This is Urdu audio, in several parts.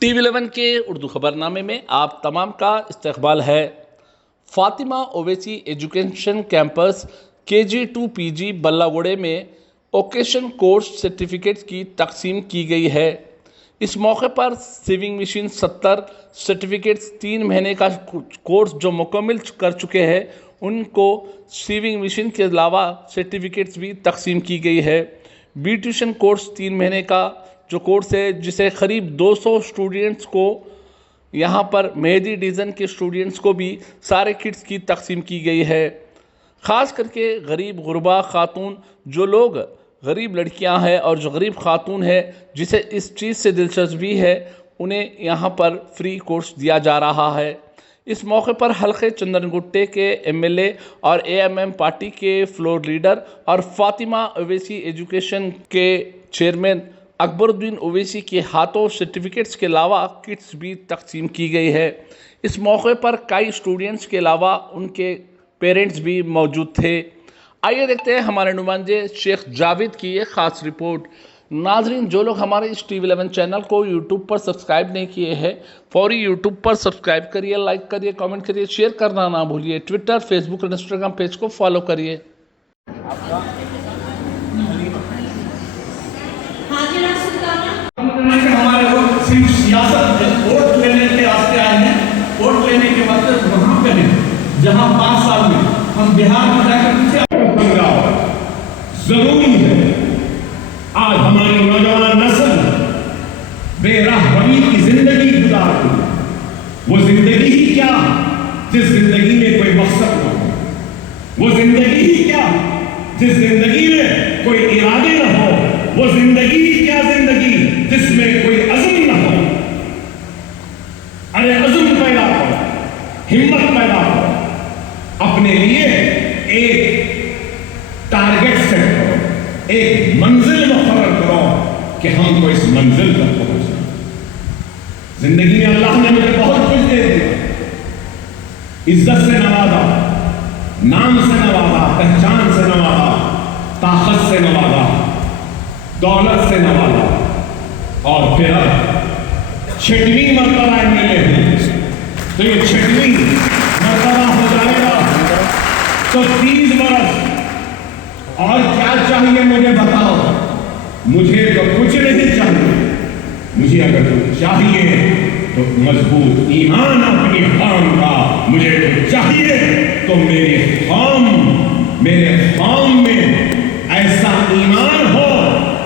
ٹی وی 11 کے اردو خبر نامے میں آپ تمام کا استقبال ہے۔ Fatima Owaisi education campus KG2 PG بلہ گوڑے میں اوکیشن کورس سرٹیفکیٹس کی تقسیم کی گئی ہے۔ اس موقع پر سیونگ مشین 70 سرٹیفکیٹس 3 مہینے کا کورس جو مکمل کر چکے ہیں ان کو سیونگ مشین کے علاوہ سرٹیفکیٹس بھی تقسیم کی گئی ہے۔ بیوٹیشین کورس 3 مہینے کا جو کورس ہے جسے قریب 200 اسٹوڈنٹس کو یہاں پر مہدی ڈیزائن کے اسٹوڈنٹس کو بھی سارے کٹس کی تقسیم کی گئی ہے۔ خاص کر کے غریب غربا خاتون جو لوگ غریب لڑکیاں ہیں اور جو غریب خاتون ہے جسے اس چیز سے دلچسپی ہے انہیں یہاں پر فری کورس دیا جا رہا ہے۔ اس موقع پر حلقے چندن گٹے کے MLA اور AMM پارٹی کے فلور لیڈر اور فاطمہ اویسی ایجوکیشن کے چیئرمین اکبر الدین اویسی کے ہاتھوں سرٹیفکیٹس کے علاوہ کٹس بھی تقسیم کی گئی ہے۔ اس موقع پر کئی اسٹوڈنٹس کے علاوہ ان کے پیرنٹس بھی موجود تھے۔ آئیے دیکھتے ہیں ہمارے نمائندے شیخ جاوید کی یہ خاص رپورٹ۔ ناظرین، جو لوگ ہمارے اس ٹی وی 11 چینل کو یوٹیوب پر سبسکرائب نہیں کیے ہیں فوری یوٹیوب پر سبسکرائب کریے، لائک کریے، کامنٹ کریے، شیئر کرنا نہ بھولیے۔ ٹویٹر، فیس بک اور انسٹاگرام پیج کو فالو کریے۔ ہمارے وقت صرف سیاست ہے، ووٹ لینے کے واسطے آئے ہیں، ووٹ لینے کے واسطے وہاں پہ نہیں جہاں 5 سال میں ہم بہار میں جا کر ضروری ہے۔ آج ہماری نوجوان نسل بے راہبری کی زندگی گزار رہی ہے۔ وہ زندگی ہی کیا جس زندگی میں کوئی مقصد نہ ہو، وہ زندگی ہی کیا جس زندگی میں کوئی ارادے نہ ہو، وہ زندگی ہی کیا زندگی جس میں کوئی عزم نہ ہو۔ ارے عزم پیدا ہو، ہمت پیدا ہو، اپنے لیے ایک ٹارگٹ سیٹ کرو، ایک منزل مقرر کرو کہ ہم کو اس منزل تک پہنچنا۔ زندگی میں اللہ نے مجھے بہت کچھ دے دیا، عزت سے نوازا، نام سے نوازا، پہچان سے نوازا، طاقت سے نوازا، دولت سے نوازا، اور پھر اب 6ویں مرتبہ MLA ہوں تو یہ 6ویں مرتبہ ہو جائے گا تو 30 برس اور کیا چاہیے مجھے بتاؤ۔ مجھے تو کچھ نہیں چاہیے، مجھے اگر کچھ چاہیے تو مضبوط ایمان اپنی قوم کا، مجھے کچھ چاہیے تو میرے قوم میں ایسا ایمان ہو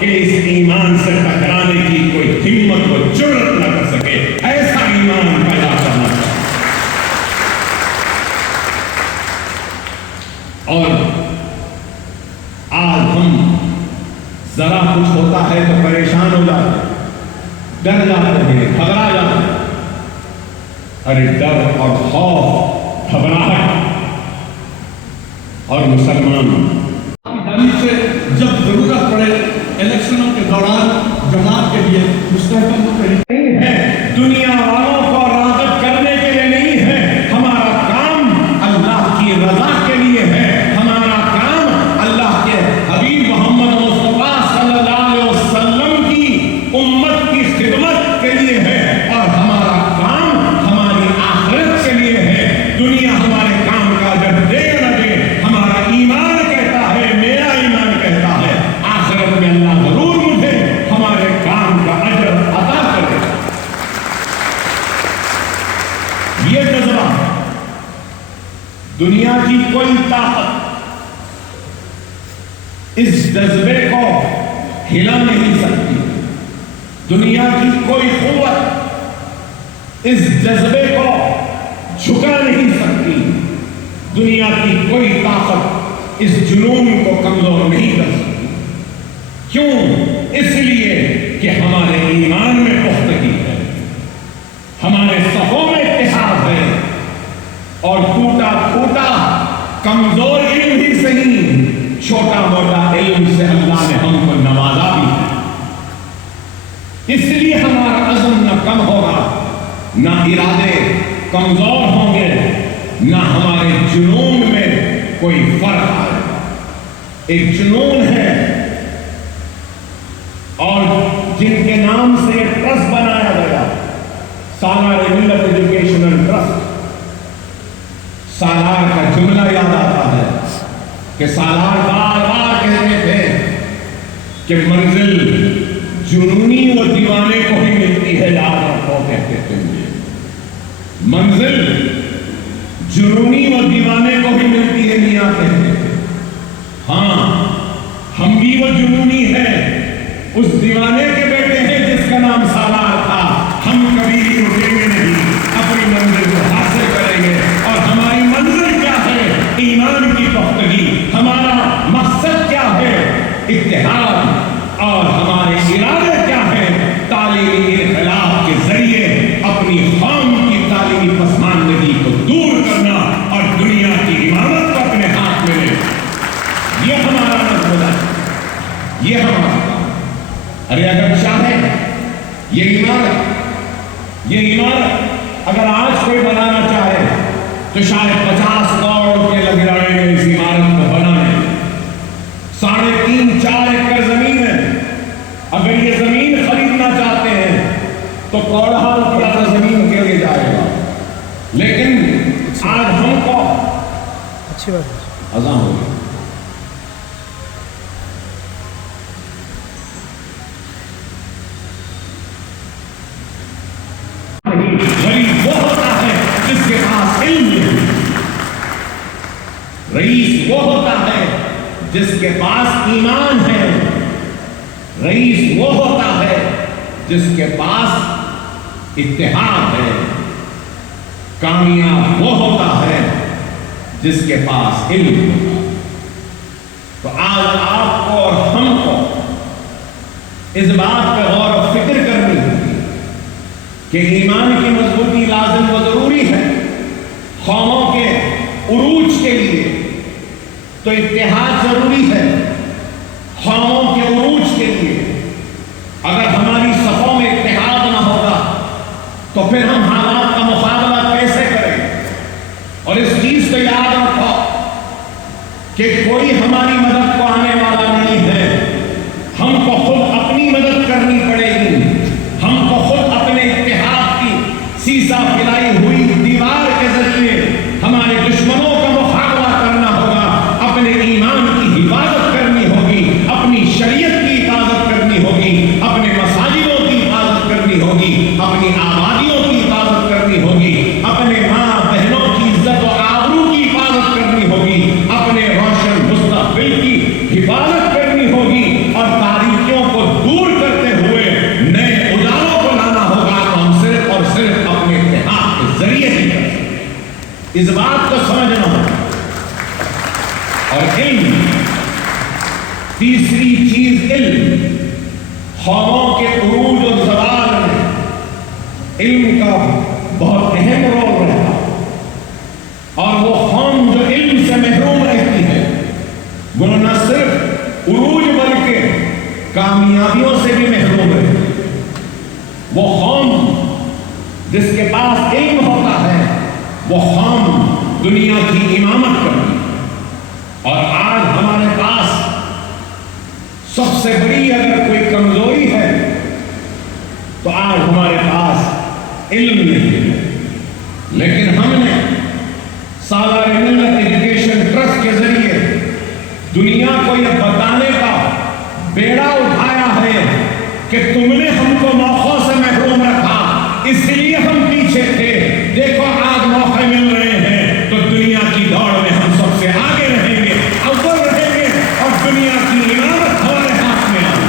کہ اس ایمان سے ٹکرانے کی کوئی ہمت و جرأت نہ کر سکے، ایسا ایمان پیدا کرنا چاہیے۔ اور آج ہم ذرا کچھ ہوتا ہے تو پریشان ہو جاتے ہیں، ڈر جاتے ہیں، گھبرا جاتے ہیں۔ ارے ڈر اور خوف، گھبراہٹ اور مسلمان سے جب ضرورت پڑے الیکشنوں کے دوران جماعت کے لیے مستحکم تو نہیں ہے، دنیا والوں کو راغب کرنے کے لیے نہیں ہے۔ ہمارا کام اللہ کی رضا کے لیے ہے، ہمارا کام اللہ کے حبیب محمد مصطفیٰ صلی اللہ علیہ وسلم کی امت کی خدمت کے لیے ہے، اور ہمارا کام ہماری آخرت کے لیے ہے۔ دنیا ہمارے کام کا جب دے نہ دے، ہمارا ایمان کہتا ہے، میرا ایمان کہتا ہے آخرت میں اللہ ضرور مجھے ہمارے کام کا اجر عطا کرے۔ یہ جذبہ دنیا کی کوئی طاقت اس جذبے کو ہلا نہیں سکتی، دنیا کی کوئی قوت اس جذبے کو جھکا نہیں سکتی، دنیا کی کوئی طاقت اس جنون کو کمزور نہیں کر سکتی۔ کیوں؟ اس لیے کہ ہمارے ایمان میں پختگی ہے، ہمارے صفوں میں اتحاد ہے، اور ٹوٹا پھوٹا کمزور علم ہی صحیح، چھوٹا موٹا علم سے اللہ نے ہم کو نوازا بھی ہے۔ اس لیے ہمارا عزم نہ کم ہوگا، نہ ارادے کمزور ہوں گے، نہ ہمارے جنون میں کوئی فرق آئے گا۔ ایک جنون ہے اور جن کے نام سے ٹرسٹ بنایا گیا ملت ایجوکیشنل ٹرسٹ، سالار کا جملہ یاد آتا ہے کہ سالار بار بار کہتے تھے کہ منزل جنونی و دیوانے کو ہی ملتی ہے، یاد رکھو کہتے تھے مجھے، منزل جنونی و دیوانے کو ہی ملتی ہے میاں کہتے تھے۔ ہاں ہم بھی وہ جنونی ہیں، اس دیوانے کے بیٹے ہیں جس کا نام سالار تھا۔ ہم کبھی رکیں گے نہیں، اپنی منزل کو حاصل کریں گے، اور ہماری منزل کیا ہے؟ ایمان کی پختگی۔ ہمارا مقصد کیا ہے؟ اتحاد۔ اور ہمارے ارادے کیا ہیں؟ تعلیمی انقلاب کے ذریعے اپنی قوم کی تعلیمی پسماندگی کو دور کرنا اور دنیا کی امامت کو اپنے ہاتھ میں لینا۔ یہ ہمارا مقصد ہے، یہ ہمارا۔ ارے اگر چاہیں یہ عمارت اگر آج کوئی بنانا چاہے تو شاید 50 کروڑ روپے لگ جائیں گے اس عمارت کو بنانے۔ 3.5-4 ایکڑ زمین ہے، اگر یہ زمین خریدنا چاہتے ہیں تو کوڑہال پورا زمین کے لیے جائے گا، لیکن آج ہم کو اچھی بات اذان ہو گئی۔ رئیس وہ ہوتا ہے جس کے پاس ایمان ہے، رئیس وہ ہوتا ہے جس کے پاس اتحاد ہے، کامیاب وہ ہوتا ہے جس کے پاس علم ہوتا ہے۔ تو آج آپ کو اور ہم کو اس بات پہ غور و فکر کرنی ہوگی کہ ایمان کی مضبوطی لازم و ضروری ہے قوموں کے عروج کے لیے، تو اتحاد ضروری ہے قوموں کے عروج کے لیے۔ اگر ہماری صفوں میں اتحاد نہ ہوگا تو پھر ہم حالات کا مقابلہ کیسے کریں؟ اور اس چیز کو یاد رکھو کہ کوئی ہماری مدد کو آنے والا نہیں ہے، ہم کو خود اپنی مدد کرنی پڑے گی، ہم کو خود اپنے اتحاد کی سیسا پھیلائی ہوئی دیوار کے ذریعے ہمارے دشمنوں کا مقابلہ کرنا ہوگا، اپنے ایمان کی حفاظت کرنی ہوگی، اپنی شریعت کی حفاظت کرنی ہوگی، اپنے مساجدوں کی حفاظت کرنی ہوگی، اپنی آبادیوں کی حفاظت کرنی ہوگی، اپنے ماں بہنوں کی عزت و آبرو کی حفاظت کرنی ہوگی، اپنے روشن مستقبل کی حفاظت کرنی ہوگی، اور تاریکیوں کو دور کرتے ہوئے نئے اجالوں کو لانا ہوگا۔ تو ہم صرف اور صرف اپنے اتحاد کے ذریعے ہی کر سکتے ہیں۔ اس بات کو سمجھنا ہوگا۔ اور علم، تیسری چیز علم، قوموں کے عروج و زوال میں علم کا بہت اہم رول رہتا، اور وہ قوم جو علم سے محروم رہتی ہے وہ نہ صرف عروج بلکہ کامیابیوں سے بھی محروم رہتی ہے۔ وہ قوم جس کے پاس علم ہوتا ہے وہ قوم دنیا کی امامت کرتی ہے۔ اور آج ہمارے پاس سب سے بڑی اگر کوئی کمزوری ہے تو آج ہمارے پاس علم نہیں ہے، لیکن ہم نے سالار ملت ایجوکیشن ٹرسٹ کے ذریعے دنیا کو یہ بتانے کا بیڑا اٹھایا ہے کہ تم نے ہم کو موقعوں سے محروم رکھا، اس لیے ہم پیچھے تھے، دیکھو آج موقع مل رہے ہیں تو دنیا کی دوڑ میں ہم سب سے آگے رہیں گے، اول رہیں گے، اور دنیا کی امامت ہمارے ہاتھ میں آئے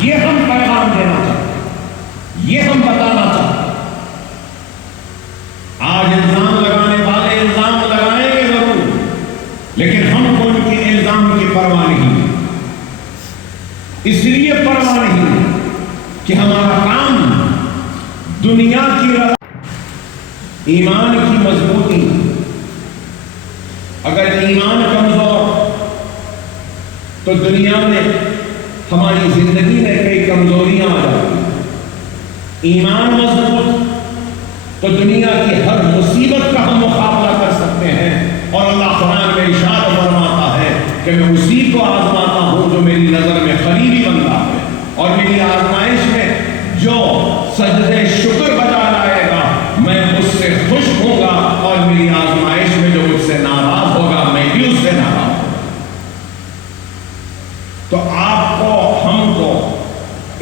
گی۔ یہ ہم پیغام دینا چاہتے ہیں، یہ ہم بتانا چاہتے ہیں۔ آج الزام لگانے والے الزام لگائیں گے ضرور، لیکن ہم کو ان کے الزام کی پرواہ نہیں، اس لیے پرواہ نہیں کہ ہمارا کام دنیا کی ایمان کی مضبوطی۔ اگر ایمان کمزور تو دنیا میں ہماری زندگی میں کئی کمزوریاں آ جاتی ہیں، ایمان مضبوط تو دنیا کی ہر مصیبت کا ہم مقابلہ کر سکتے ہیں۔ اور اللہ قرآن میں ارشاد فرماتا ہے کہ میں اسی کو آزماتا ہوں جو میری نظر میں قریبی بنتا ہے، اور میری آزمائش میں جو سجدے شکر بجا لائے گا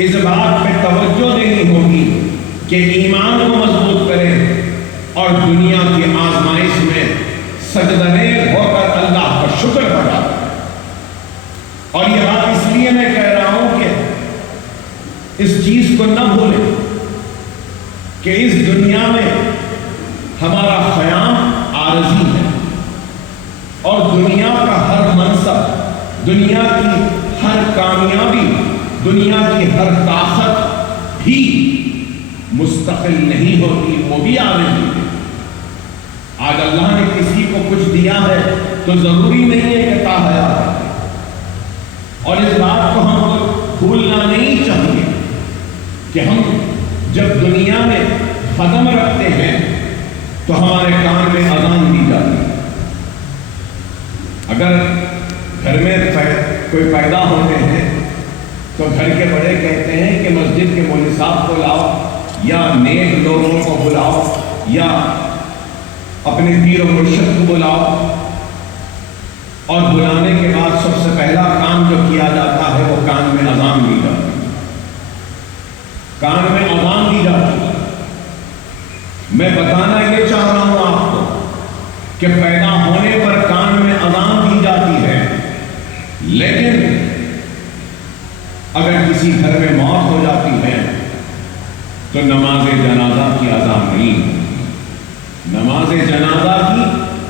اس بات پہ توجہ دینی ہوگی کہ ایمان کو مضبوط کریں اور دنیا کی آزمائش میں سجدہ ہو کر اللہ کا شکر ادا کریں۔ اور یہ بات اس لیے میں کہہ رہا ہوں کہ اس چیز کو نہ بھولیں کہ اس دنیا میں ہمارا قیام عارضی ہے، اور دنیا کا ہر منصب، دنیا کی ہر کامیابی، دنیا کی ہر طاقت بھی مستقل نہیں ہوتی، وہ بھی عارضی ہے۔ آج اللہ نے کسی کو کچھ دیا ہے تو ضروری نہیں ہے کہ تاحیات ہے، اور اس بات کو ہم بھولنا نہیں چاہیے کہ ہم جب دنیا میں قدم رکھتے ہیں تو ہمارے کان میں اذان دی جاتی ہے۔ اگر گھر میں کوئی پیدا ہوتے ہیں تو گھر کے بڑے کہتے ہیں کہ مسجد کے مولوی صاحب کو لاؤ، یا نیک لوگوں کو بلاؤ، یا اپنے پیر و مرشد کو بلاؤ، اور بلانے کے بعد سب سے پہلا کام جو کیا جاتا ہے وہ کان میں اذان دی جاتی ہے، کان میں اذان دی جاتی ہے۔ میں بتانا یہ چاہ رہا ہوں آپ کو کہ پیدا ہونے پر کان میں اذان دی جاتی ہے، لیکن اگر کسی گھر میں موت ہو جاتی ہے تو نماز جنازہ کی اذان نہیں ہوتی، نماز جنازہ کی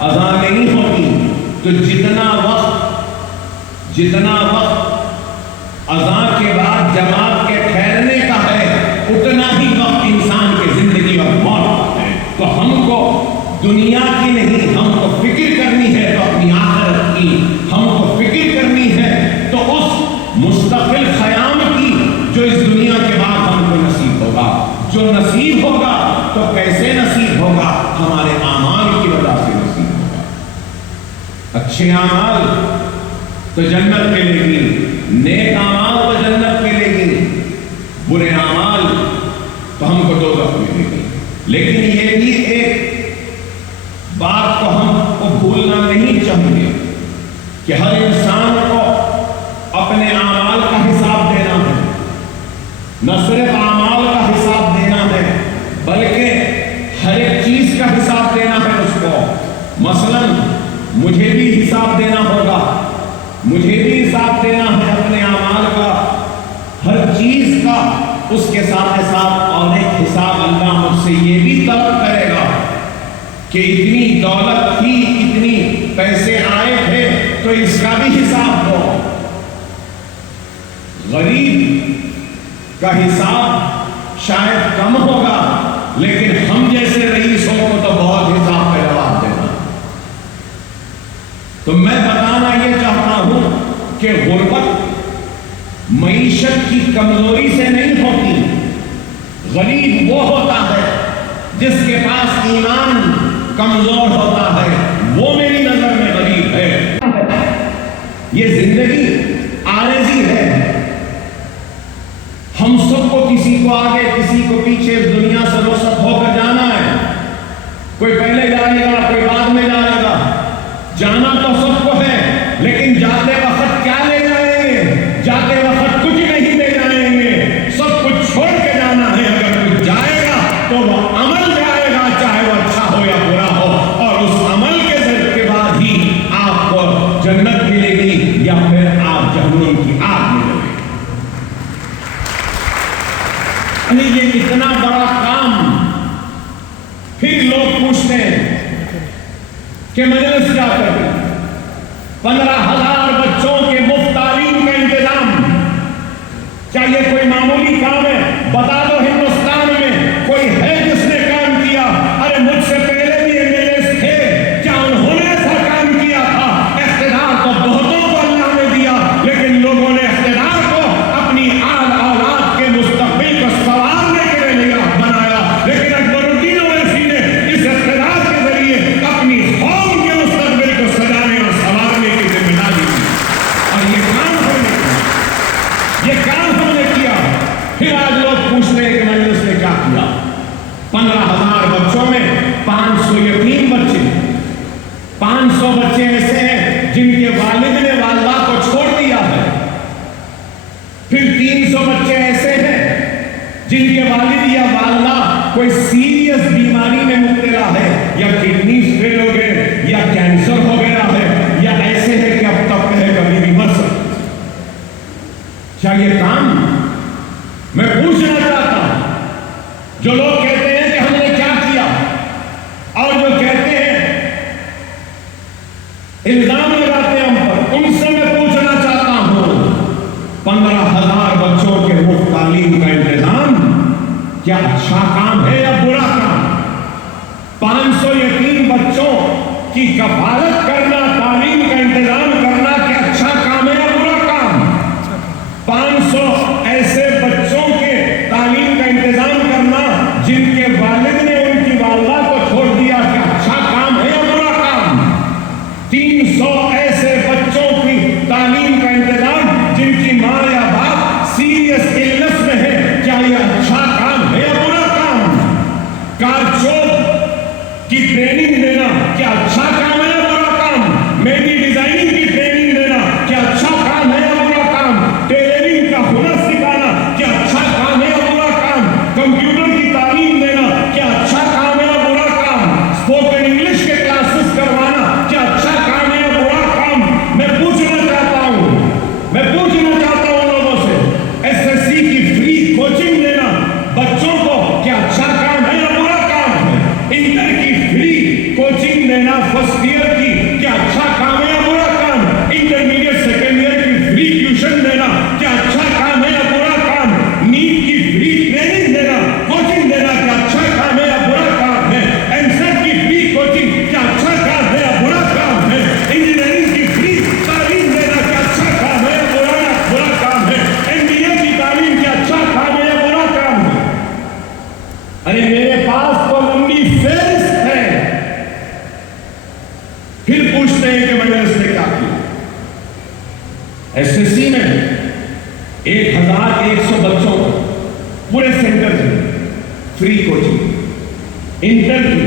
اذان نہیں ہوتی۔ تو جتنا وقت اذان کے بعد جماعت کے ٹھہرنے کا ہے، اتنا ہی وقت انسان کی زندگی اور موت کا ہے۔ تو ہم کو دنیا کی نہیں، ہم کو فکر کرنی ہے تو اپنی آخرت کی، ہم کو فکر کرنی ہے تو اس مستقل قیام کی جو اس دنیا کے بعد ہم کو نصیب ہوگا۔ جو نصیب ہوگا تو کیسے نصیب ہوگا؟ ہمارے اعمال کی وجہ سے نصیب ہوگا۔ اچھے اعمال تو جنت ملے گی، نیک اعمال تو جنت ملے گی، برے اعمال تو ہم کو دوزخ ملے گی۔ لیکن یہ بھی ایک بات کو ہم کو بھولنا نہیں چاہیے کہ ہر انسان کو اپنے اعمال کا حساب دینا ہے، نہ صرف اعمال کا حساب دینا ہے بلکہ ہر ایک چیز کا حساب دینا ہے اس کو۔ مثلا مجھے بھی حساب دینا ہوگا، مجھے بھی حساب دینا ہے اپنے اعمال کا، ہر چیز کا، اس کے ساتھ ساتھ اور ایک حساب اللہ مجھ سے یہ بھی طلب کرے گا کہ اتنی دولت تھی، اتنی پیسے آئے تھے تو اس کا بھی حساب دو۔ غریب کا حساب شاید کم ہوگا، لیکن ہم جیسے رئیسوں کو تو بہت حساب کا جواب دینا۔ تو میں بتانا یہ چاہتا ہوں کہ غربت معیشت کی کمزوری سے نہیں ہوتی، غریب وہ ہوتا ہے جس کے پاس ایمان کمزور ہوتا ہے، وہ میری نظر میں غریب ہے۔ یہ زندگی عارضی ہے، ہم سب کو کسی کو آگے کسی کو پیچھے اس دنیا سے رخصت ہو کر جانا ہے۔ کوئی پہلے جائے گا، کوئی بعد میں جائے گا، جانا تو سب کو ہے، لیکن جاتے وقت کیا لے جائیں گے؟ جاتے وقت کچھ نہیں لے جائیں گے، سب کچھ چھوڑ کے جانا ہے۔ اگر کوئی جائے گا تو وہ عمل جائے گا، چاہے وہ اچھا ہو یا برا ہو، اور اس عمل کے بعد ہی آپ کو جنت ملے گی یا پھر آپ جہنم کی آگ میں جائیں گے۔ یہ اتنا بڑا کام، پھر لوگ پوچھتے ہیں کہ مجلس کیا کریں؟ 15,000 بچوں کے مفت تعلیم کا انتظام، کیا یہ کوئی معمولی کام ہے؟ بتا دو ہندوستان میں کوئی ہے جس نے کام کیا؟ ارے مجھ سے پہلے بھی MLAs تھے، کیا انہوں نے ایسا کام کیا تھا؟ اقتدار تو بہتوں کو اللہ نے دیا، لیکن لوگوں نے اقتدار کو اپنی آل اولاد کے مستقبل کو سنوارنے کے لیے بنایا، لیکن اکبر الدین اویسی نے اس اقتدار کے ذریعے اپنی قوم کے مستقبل کو سجانے اور سنوارنے کی ذمہ داری دی، اور یہ کام ہم نے کیا۔ پھر آج لوگ پوچھتے ہیں کہ مجلس نے کیا کیا؟ 15,000 بچوں میں 500 یتیم بچے، 500 بچے ایسے ہیں جن کے والد نے والدہ کو چھوڑ دیا ہے، پھر 300 بچے ایسے ہیں کوئی سیریس بیماری میں مبتلا ہے یا کڈنی فیل ہو گئے یا کینسر ہو گیا ہے یا ایسے ہے کہ اب تک ہے کبھی بھی مر سکتا. کیا یہ کام میں پوچھنا چاہتا ہوں جو لوگ کہتے ہیں کہ ہم نے کیا کیا اور جو کہتے ہیں الزام لگاتے ہیں ہم پر, ان سے میں پوچھنا چاہتا ہوں 15,000 بچوں کے مفت تعلیم کا انتظام کیا اچھا کام ہے یا برا کام؟ 500 یتیم بچوں کی کفالت کرنا, تعلیم کا انتظام کرنا کیا اچھا کام ہے یا برا کام؟ 500 ایسے بچوں کے تعلیم کا انتظام کرنا جن کے والد نے ان کی والدہ کو چھوڑ دیا کیا اچھا کام ہے یا برا کام؟ 300 ایسے بچوں کی تعلیم کا انتظام جن کی ماں یا باپ سیریس النس میں ہے, کیا یہ اچھا کام ہے یا برا کام؟ کارچوب کی ٹریننگ دینا کیا اچھا کام ہے یا برا کام؟ مہندی ڈیزائننگ کی ٹریننگ دینا کیا اچھا کام ہے یا برا کام؟ ٹیلرنگ کا ہنر سکھانا کیا اچھا کام ہے یا برا کام؟ کمپیوٹر کی تعلیم دینا کیا اچھا کام ہے یا برا کام؟ اسپوکن انگلش کے کلاسز کروانا کیا اچھا کام ہے یا برا کام؟ میں پوچھنا چاہتا ہوں لوگوں سے, ایس ایس سی کی فری کوچنگ دینا بچوں کو کیا اچھا کام ہے یا برا کام ہے؟ انٹر کی فری کوچنگ دینا فرسٹ ایئر کی کیا اچھا کام ہے یا برا کام؟ انٹرمیڈیٹ سیکنڈ ایئر کی فری ٹیوشن دینا کیا اچھا کام ہے یا برا کام؟ نیٹ کی فری ٹریننگ دینا, کوچنگ دینا کیا اچھا کام ہے یا برا کام ہے؟ اینسر کی فری کوچنگ کیا اچھا کام ہے یا برا کام ہے؟ انجینئرنگ کی فری تعلیم دینا کیا اچھا کام ہے یا برا کام ہے؟ این ڈی اے کی تعلیم کیا اچھا کام ہے یا برا کام ہے؟ ارے میرے پاس تو لمبی فہرست ہے. پھر پوچھتے ہیں کہ میں نے اس نے کیا کیا. ایس ایس سی میں 1,100 بچوں کو پورے سینٹر میں فری کوچنگ, انٹر کی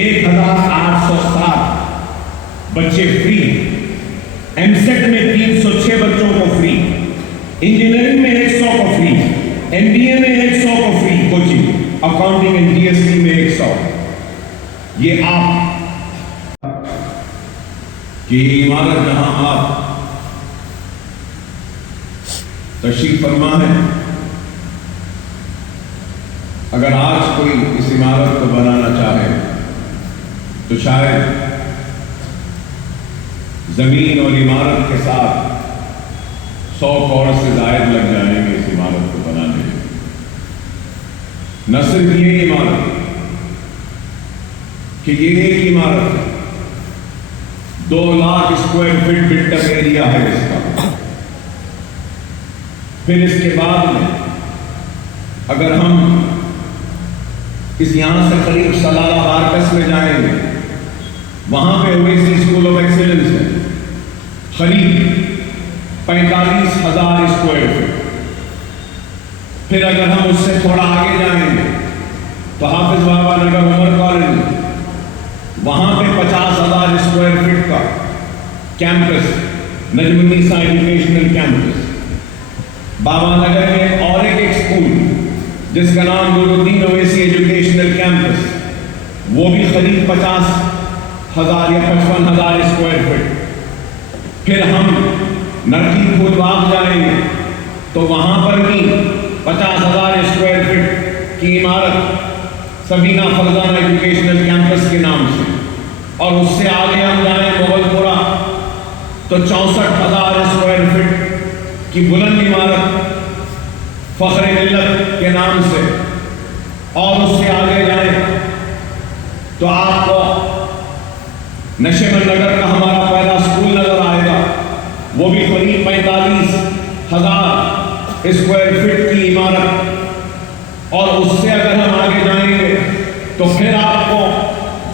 1,860 بچے فری, ایم سیٹ میں 306 بچوں کو فری, انجینئرنگ میں 100 کو فری, ایم بی اے میں 100 کو free coaching, accounting and G S T میں 100. یہ آپ کی عمارت جہاں آپ تشریف فرما ہے, اگر آج کوئی اس عمارت کو بنانا چاہے تو شاید زمین اور عمارت کے ساتھ 100 کروڑ سے زائد لگ جائیں گے اس عمارت کو بنانے میں. نہ صرف یہ عمارت کہ یہ ایک عمارت ہے, 2 lakh square feet built up area ہے اس کا. پھر اس کے بعد میں اگر ہم اس یہاں سے قریب سلالہ بارکس میں جائیں گے, وہاں پہ اویسی اسکول آف ایکسیلنس ہے, قریب 45,000 اسکوائر فٹ. پھر اگر ہم اس سے تھوڑا آگے جائیں گے تو حافظ بابا نگر عمر کالج, وہاں پہ 50,000 اسکوائر فٹ کا کیمپس, نجم النساء ایجوکیشنل کیمپس. بابا نگر میں اور ایک اسکول جس کا نام نور الدین اویسی ایجوکیشنل کیمپس, وہ بھی قریب 50,000 یا 55,000 اسکوائر فٹ. پھر ہم نرکی پھول باغ جائیں گے تو وہاں پر بھی 50,000 اسکوائر فٹ کی عمارت سبینہ فرزانہ ایجوکیشنل کیمپس کے نام سے. اور اس سے آگے ہم جائیں مغل پورہ تو 64,000 اسکوائر فٹ کی بلند عمارت فخر ملت کے نام سے. اور اس سے آگے جائیں تو آپ کو نشیمن نگر کا ہمارا پہلا اسکول نظر آئے گا, وہ بھی قریب 45,000 اسکوائر فٹ کی عمارت. اور اس سے اگر ہم آگے جائیں گے تو پھر آپ کو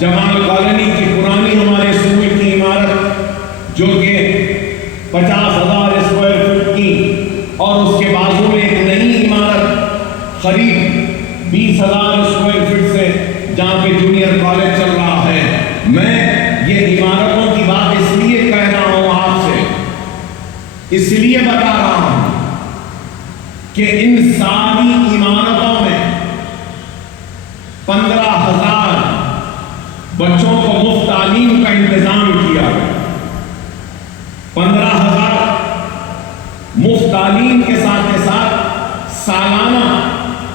جمال کالونی کی پرانی ہمارے اسکول کی عمارت جو کہ 50,000 اسکوائر فٹ کی, اور اس کے بازو میں ایک نئی عمارت قریب 20,000 اسکوائر فٹ سے جہاں پہ جونیئر کالج چل رہا ہے. میں یہ عمارتوں کی بات اس لیے کہہ رہا ہوں آپ سے, اس لیے بتا رہا ہوں کہ ان ساری عمارتوں میں 15,000 بچوں کو مفت تعلیم کا انتظام کیا گیا. 15,000 مفت تعلیم کے ساتھ سالانہ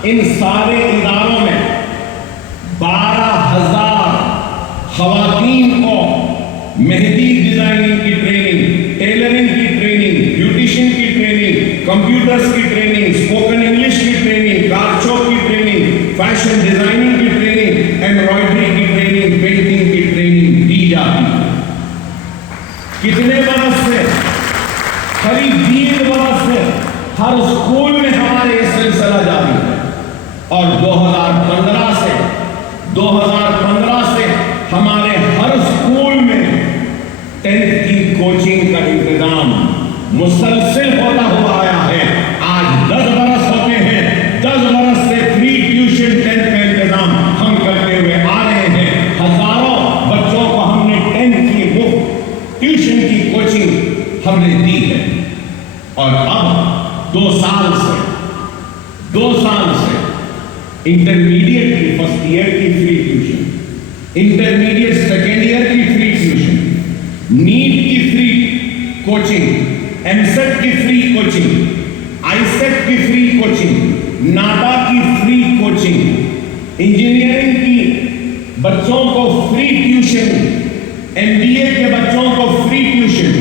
ان سارے اداروں میں 12,000 خواتین کو مہندی ڈیزائننگ کی ٹریننگ، ٹیلرنگ کی ٹریننگ، بیوٹیشین کی ٹریننگ، کمپیوٹرز کی ٹریننگ، اسپوکن انگلش کی ٹریننگ، کار چوک کی ٹریننگ، فیشن ڈیزائننگ کی ٹریننگ، ایمبرائڈری کی ٹریننگ، پینٹنگ کی ٹریننگ دی جاتی ہے. کتنے برس سے؟ قریب 3 برس سے ہر اسکول میں ہمارے یہ سلسلہ جاری ہے. اور 2015 سے ہمارے ہر اسکول میں 10th کی کوچنگ کا انتظام مسلسل ہوتا ہوا آیا ہے. آج 10 برس ہوتے ہیں، 10 برس سے فری ٹیوشن 10th کا انتظام ہم کرتے ہوئے آ رہے ہیں. ہزاروں بچوں کو ہم نے 10th کی مفت ٹیوشن کی کوچنگ ہم نے دی ہے. اور اب 2 سال سے انٹرمیڈیٹ کی فرسٹ ایئر کی free tuition, intermediate second year کی فری ٹیوشن، نیٹ کی فری کوچنگ، ایم سیٹ کی فری کوچنگ، آئی سیٹ کی فری کوچنگ، ناٹا کی فری کوچنگ، انجینئرنگ کی بچوں کو free tuition, M B A کے بچوں کو free tuition,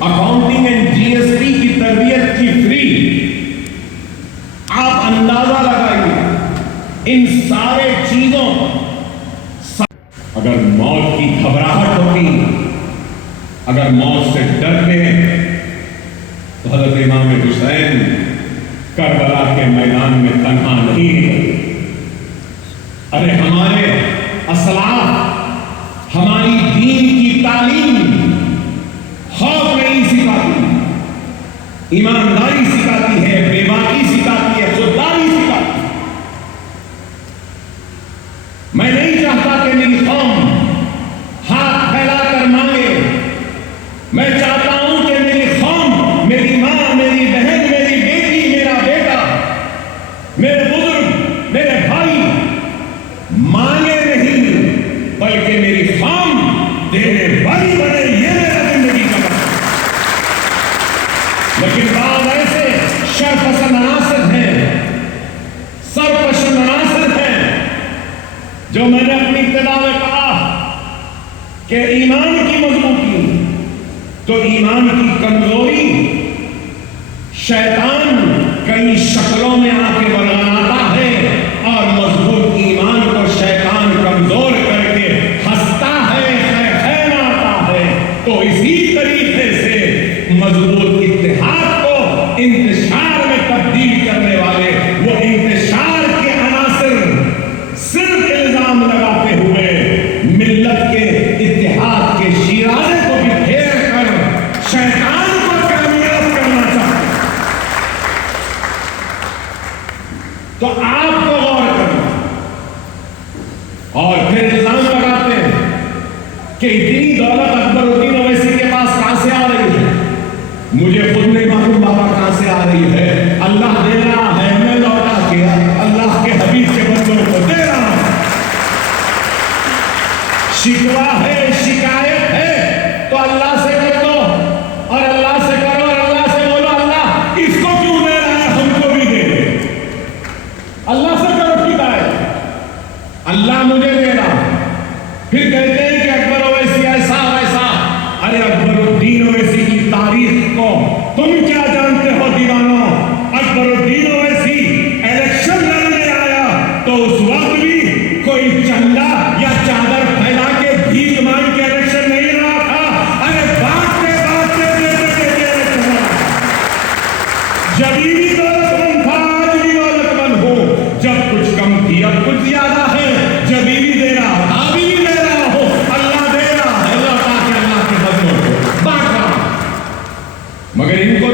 accounting and G S T کی تربیت کی فری. آپ اندازہ لگائیے ان سارے چیزوں. اگر موت کی گھبراہٹ ہوتی، اگر موت سے ڈرتے ہیں تو حضرت امام حسین کربلا کے میدان میں تنہا نہیں نکلتے. ارے ہمارے اسلاف ہماری دین کی تعلیم خوف نہیں سکھاتی، ایمانداری سکھاتی ہے، بے باکی سکھاتی ہے، خودداری سکھاتی ہے. میں نہیں چاہتا کہ میری قوم ہاتھ پھیلا کر مانگے. میں چاہتا ہوں کہ میری قوم، میری ماں، میری بہن، میری بیٹی، میرا بیٹا، میرے بزرگ، میرے بھائی مانگے نہیں، بلکہ میری قوم دینے والی بنے. یہ میرا زندگی کا مقصد. لیکن بعض ایسے شرپسند عناصر ہیں، سرپسند عناصر ہیں، جو میں نے اپنی ابتدا میں کہا کہ ایمان کی مضبوطی تو ایمان کی کمزوری شیطان کئی شکلوں میں آ کے بناتا ہے، اور مضبوط ایمان کو شیطان کمزور کر کے ہنستا ہے، خیماتا ہے. تو اسی طریقے سے مضبوط اتحاد کو انتشار میں تبدیل کرنے والے وہ انتشار کے عناصر صرف الزام لگاتے ہوئے ملت کے اتحاد کے شیرازے کو بھی پھیر کر شیطان کو کامیاب کرنا چاہتے ہیں. تو آپ کو غور کرنا اور پھر الزام لگاتے ہیں کہ اتنی دولت اکبر الدین اویسی کے پاس کہاں سے آ رہی ہے. مجھے خود نہیں معلوم بابا کہاں سے آ رہی ہے. اللہ دے رہا ہے، میں لوٹا کے اللہ کے حبیب کے بندوں کو دے رہا ہوں. شکوہ ہے، شکایت ہے تو اللہ سے کر دو، اور اللہ سے کرو، اور اللہ سے بولو اللہ اس کو کیوں دے رہا ہے، ہم کو بھی دے دے. اللہ سے کرو شکایت، اللہ مجھے دے رہا ہے. پھر کہتے ہیں کہ اکبر اویسی ایسا ویسا. ارے اکبر الدین اویسی کی تاریخ کو تم کیا جانتے ہو دیوانوں؟ اکبر الدین اویسی الیکشن لڑنے آیا تو اس وقت بھی کوئی چندہ یا چادر پھیلا کے بھیک مانگ کے الیکشن نہیں لڑا تھا. ارے بانٹتے الیکشن لڑا. جبھی بھی دولت مند تھا، آج بھی دولت مند ہو. جب کچھ کم تھی اب کچھ زیادہ ہے. جبھی بھی دے رہا، ابھی بھی دے رہا ہو. اللہ دے رہا ہے، اللہ پاک اللہ کے بندوں کو بانٹ رہا. مگر ان کو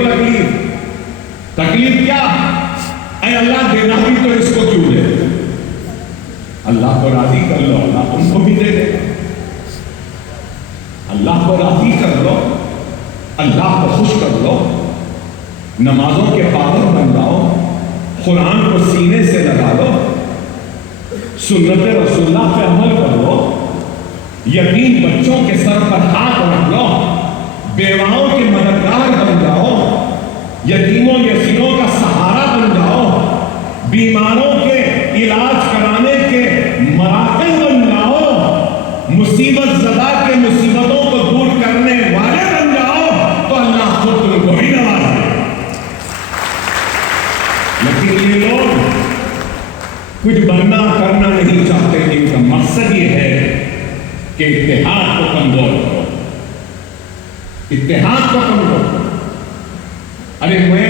تکلیف کیا؟ اے اللہ دینا بھی تو اس کو کیوں دے؟ اللہ کو راضی کر لو، اللہ تم کو بھی دے دے. اللہ کو راضی کر لو، اللہ کو خوش کر لو. نمازوں کے پابند بن جاؤ، قرآن کو سینے سے لگا لو. سنت رسول اللہ پہ عمل کرو، یتیم بچوں کے سر پر ہاتھ رکھ لو، بیواؤں کے مددگار بن جاؤ، یتیموں یتیموں کا سہارا بن جاؤ، بیماروں کے علاج کرانے کے مراکز بن جاؤ، مصیبت زدہ کے مصیبتوں کو دور کرنے والے بن جاؤ، تو اللہ خود تم کو ہی نوازے۔ لیکن یہ لوگ کچھ بننا کرنا نہیں چاہتے، ان کا مقصد یہ ہے کہ اتحاد کو کمزور کرو، اتحاد کو کمزور کرو۔ ارے میں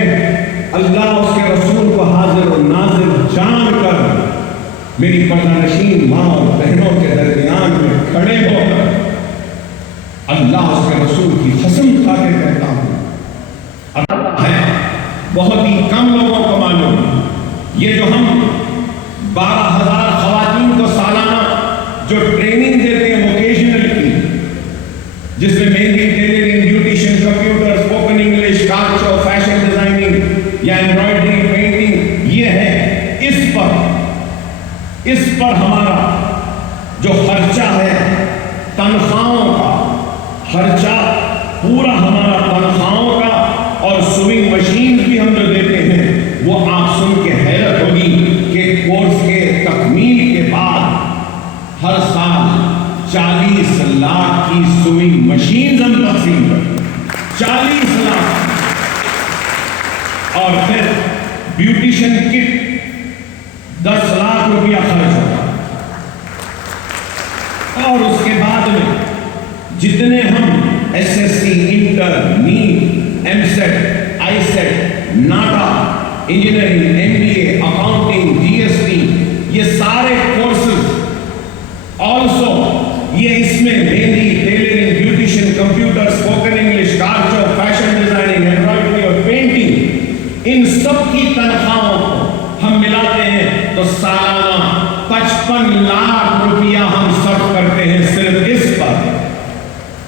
اللہ اس کے رسول کو حاضر و ناظر جان کر میری پردہ نشین ماں اور بہنوں کے درمیان میں کھڑے ہو کر اللہ اس کے رسول کی قسم کھا کے کہتا ہوں، اللہ ہے بہت ہی کم لوگوں کو معلوم یہ جو ہم 12,000 خواتین کو سالانہ جو ٹریننگ دیتے ہیں ووکیشنل کی، جس میں مہندی، tailoring, beautician, computer, spoken English, کار شو، فیشن ڈیزائننگ یا ایمبرائڈری، پینٹنگ، یہ ہے، اس پر ہمارا جو خرچہ ہے تنخواہوں کا خرچہ پورا ہمارا تنخواہوں کا اور سوئنگ مشین بھی ہم جو دیتے ہیں وہ آپ سن کے حیرت ہوگی کہ کورس کے تکمیل کے بعد ہر سال 40 لاکھ کی سوئنگ مشین ہم تقسیم کرتے، 40 لاکھ، اور پھر بیوٹیشن کٹ 10 لاکھ روپیہ خرچ ہوتا، اور اس کے بعد میں جتنے ہم S S C, inter, NEET, EAMCET, ICET, NATA, engineering, M B A, accounting, G S T, یہ سارے کورسز آلسو یہ اس میں مہندی، tailoring, beautician, computer, spoken English, کار شو، فیشن ڈیزائننگ، ایمبرائڈری اور پینٹنگ، ان سب کی تنخواہوں کو ہم ملاتے ہیں تو سالانہ 55 لاکھ روپیہ ہم صرف کرتے ہیں صرف اس پر،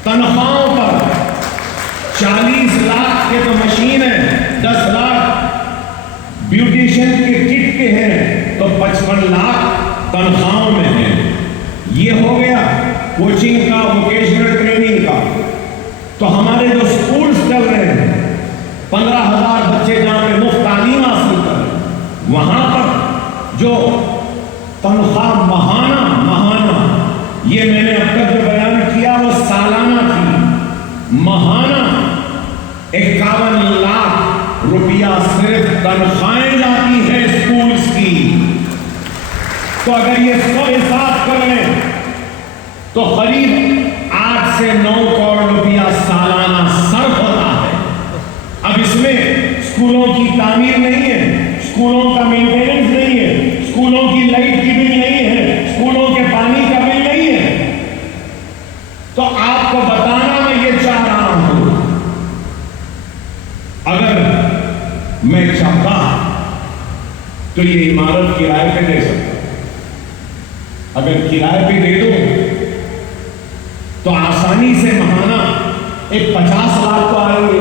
تنخواہوں پر۔ 40 لاکھ کے تو مشین ہے، 10 لاکھ بیوٹیشن کے کٹ کے ہیں، تو 55 لاکھ تنخواہوں میں ہیں۔ یہ ہو گیا کوچنگ کا، ووکیشنل ٹریننگ کا۔ تو ہمارے جو سکولز چل رہے ہیں، 15,000 بچے جہاں پہ مفت تعلیم حاصل کر رہے ہیں، وہاں پر جو تنخواہ ماہانہ یہ میں نے اب تک جو بیان کیا وہ سالانہ تھی، ماہانہ 51 لاکھ روپیہ صرف تنخواہیں جاتی ہیں اسکولز کی۔ تو اگر یہ 100 حساب کر لیں تو قریب 8 سے 9 کروڑ روپیہ سالانہ صرف ہوتا ہے۔ اب اس میں اسکولوں کی تعمیر نہیں ہے، اسکولوں کا مینٹیننس نہیں ہے، اسکولوں کی لائٹ کی بل نہیں ہے، اسکولوں کے پانی کا بل نہیں ہے۔ تو آپ کو بتانا میں یہ چاہ رہا ہوں، اگر میں چاہتا تو یہ عمارت کرائے پہ دے سکتا، اگر کرائے پہ دے دوں تو آسانی سے ماہانہ ایک 50 لاکھ تو آئیں گے۔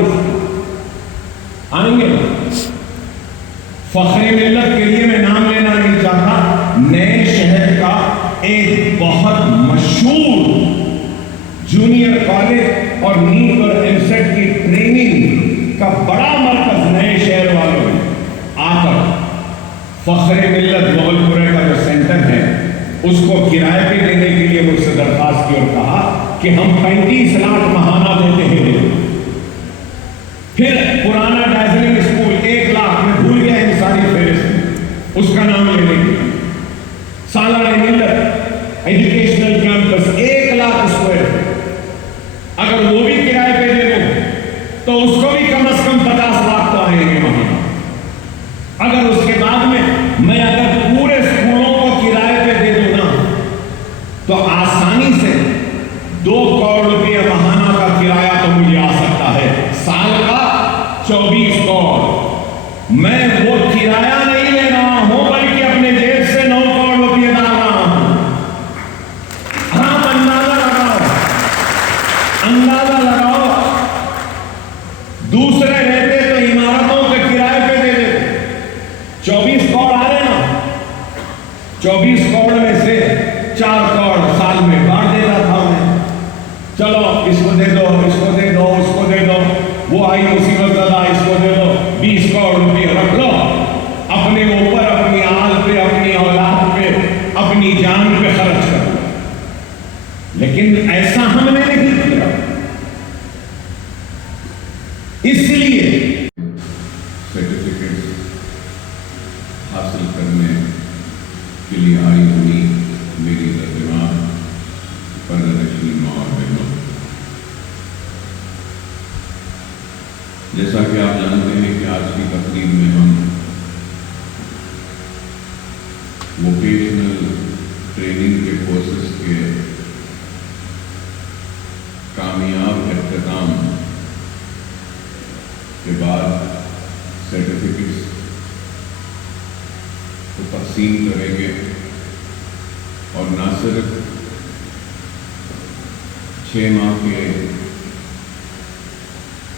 فخر ملت کے لیے میں نام لینا نہیں چاہتا، نئے شہر کا ایک بہت مشہور جونیئر کالج اور نیٹ اور ایم سیٹ کی ٹریننگ کا بڑا مرکز نئے شہر والوں نے آ کر فخر ملت مغل پورے کا جو سینٹر ہے اس کو کرائے پہ دینے کے لیے مجھ سے درخواست کی اور کہا کہ ہم 35 لاکھ ماہانہ دیتے ہیں۔ پھر پرانا ڈائزلنگ اسکول 1 لاکھ، میں بھول گیا ان ساری فہرست، اس کا نام لے لیں۔ سالانہ Millat educational campus 1 lakh square feet, اگر وہ بھی کرائے پہ دے دوں تو اس کو بھی کم از کم 50 لاکھ تو آئیں گے ماہانہ۔ اگر اس کے بعد میں اگر پورے اسکولوں کو کرائے پہ دے دوں نا تو آسانی سے 2 کروڑ روپیہ ماہانہ کا کرایہ تو مجھے آ سکتا ہے، سال کا 24 کروڑ۔ میں وہ کرایہ نہیں لے رہا ہوں بلکہ اپنے جیب سے 9 کروڑ روپیہ ڈال رہا ہوں۔ آپ اندازہ لگاؤ، دوسرے رہتے تو عمارتوں کے کرائے پہ دے دیتے۔ 24 کروڑ آ رہے نا، 24 کروڑ کروڑ میں سے 4 کروڑ سال میں بانٹ دیتا تھا میں، چلو اس کو دے دو، اس کو دے دو، اس کو دے دو، وہ آئی مصیبت زدہ، اس کو دے دو، 20 کروڑ روپے رکھ لو اپنے اوپر، اپنی آل پہ، اپنی اولاد پہ، اپنی جان پہ خرچ کرو۔ لیکن ایسا ہم نے نہیں کیا، اس لیے سرٹیفکیٹ حاصل کرنے کے لیے آئی ہوئی میری ترجمان پردرشنی ماں اور بہنوں، جیسا کہ آپ جانتے ہیں کہ آج کی تقریب میں ہم ووکیشنل ٹریننگ کے کورسز کے کامیاب اختتام کے بعد سرٹیفکیٹس کو تقسیم کریں گے، اور نہ صرف 6 ماہ کے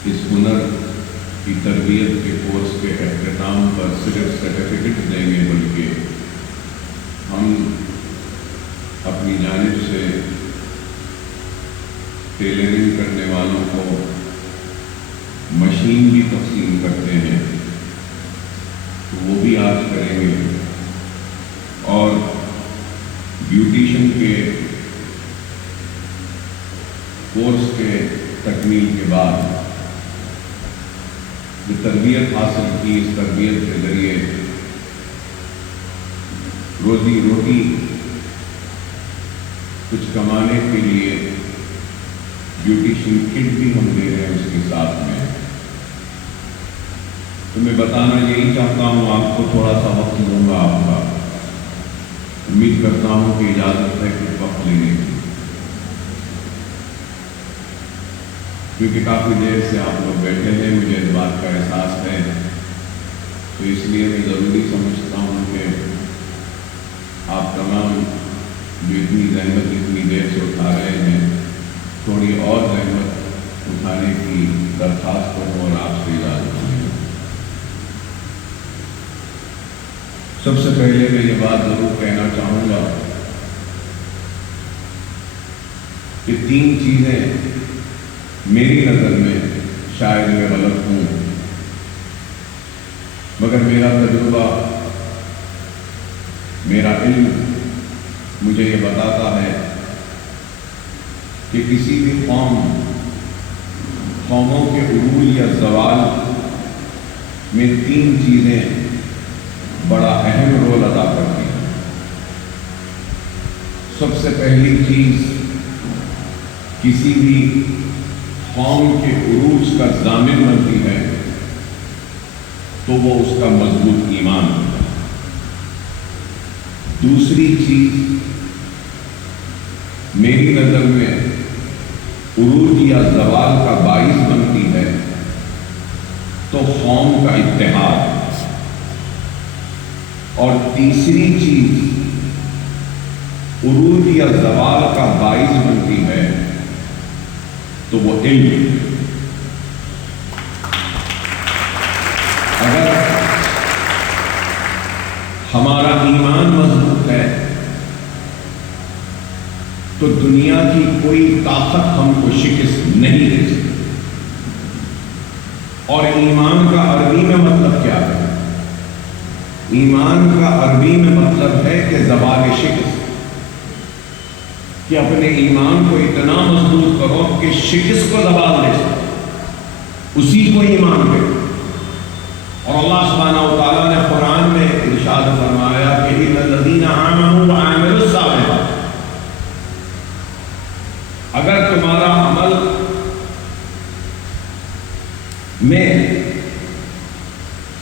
اس ہنر کی تربیت کے کورس کے اختتام پر صرف سرٹیفکیٹ دیں گے، بلکہ ہم اپنی جانب سے ٹیلرنگ کرنے والوں کو مشین بھی تقسیم کرتے ہیں، تو وہ بھی آج کریں گے، اور بیوٹیشن کے کورس کے تکمیل کے بعد جو تربیت حاصل کی، اس تربیت کے ذریعے روزی روٹی کچھ کمانے کے لیے بیوٹیشن کٹ بھی ہم دے رہے ہیں اس کے ساتھ میں۔ تو میں بتانا یہی چاہتا ہوں، آپ کو تھوڑا سا وقت دوں گا آپ کا، امید کرتا ہوں کہ اجازت ہے کچھ وقت لینے کی، کیونکہ کافی دیر سے آپ لوگ بیٹھے ہیں، مجھے اس بات کا احساس ہے، تو اس لیے میں ضروری سمجھتا ہوں کہ آپ تمام جو اتنی زحمت اتنی دیر سے اٹھا رہے ہیں، تھوڑی اور زحمت اٹھانے کی درخواست کروں اور آپ سے اجازت لوں۔ سب سے پہلے میں یہ بات ضرور کہنا چاہوں گا کہ 3 چیزیں میری نظر میں، شاید میں غلط ہوں، مگر میرا تجربہ، میرا علم مجھے یہ بتاتا ہے کہ کسی بھی قوموں کے عروج یا زوال میں 3 چیزیں بڑا اہم رول ادا کرتی ہیں۔ سب سے پہلی چیز، کسی بھی قوم کے عروج کا ضامن بنتی ہے تو وہ اس کا مضبوط ایمان ہوتا ہے۔ دوسری چیز میری نظر میں عروج یا زوال کا باعث بنتی ہے تو قوم کا اتحاد، اور تیسری چیز عروج یا زوال کا باعث بنتی ہے تو وہ علم۔ اگر ہمارا ایمان مضبوط ہے تو دنیا کی کوئی طاقت ہم کو شکست نہیں دے سکتی۔ اور ایمان کا عربی میں مطلب کیا ہے؟ ایمان کا عربی میں مطلب ہے کہ زوال شکست، کہ اپنے ایمان کو اتنا مضبوط کرو کہ شکست کو زوال دے سکو، اسی کو ایمان کہتے ہیں۔ اور اللہ سبحانہ و تعالیٰ نے قرآن میں ارشاد فرمایا کہ إِنَّ الَّذِينَ آمَنُوا وَعَمِلُوا الصَّالِحَاتِ، اگر تمہارا عمل میں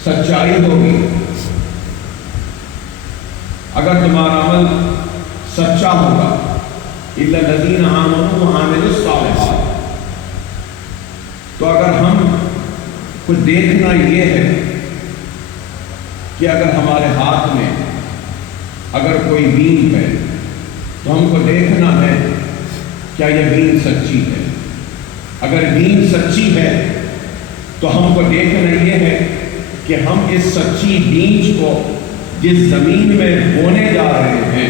سچائی ہوگی، اگر تمہارا عمل سچا ہوگا، إِلَّا الَّذِينَ آمَنُوا وَعَمِلُوا الصَّالِحَاتِ، تو اگر ہم کو دیکھنا یہ ہے کہ اگر ہمارے ہاتھ میں اگر کوئی بین ہے تو ہم کو دیکھنا ہے کیا یہ بین سچی ہے۔ اگر بین سچی ہے تو ہم کو دیکھنا یہ ہے کہ ہم اس سچی بیج کو جس زمین میں بونے جا رہے ہیں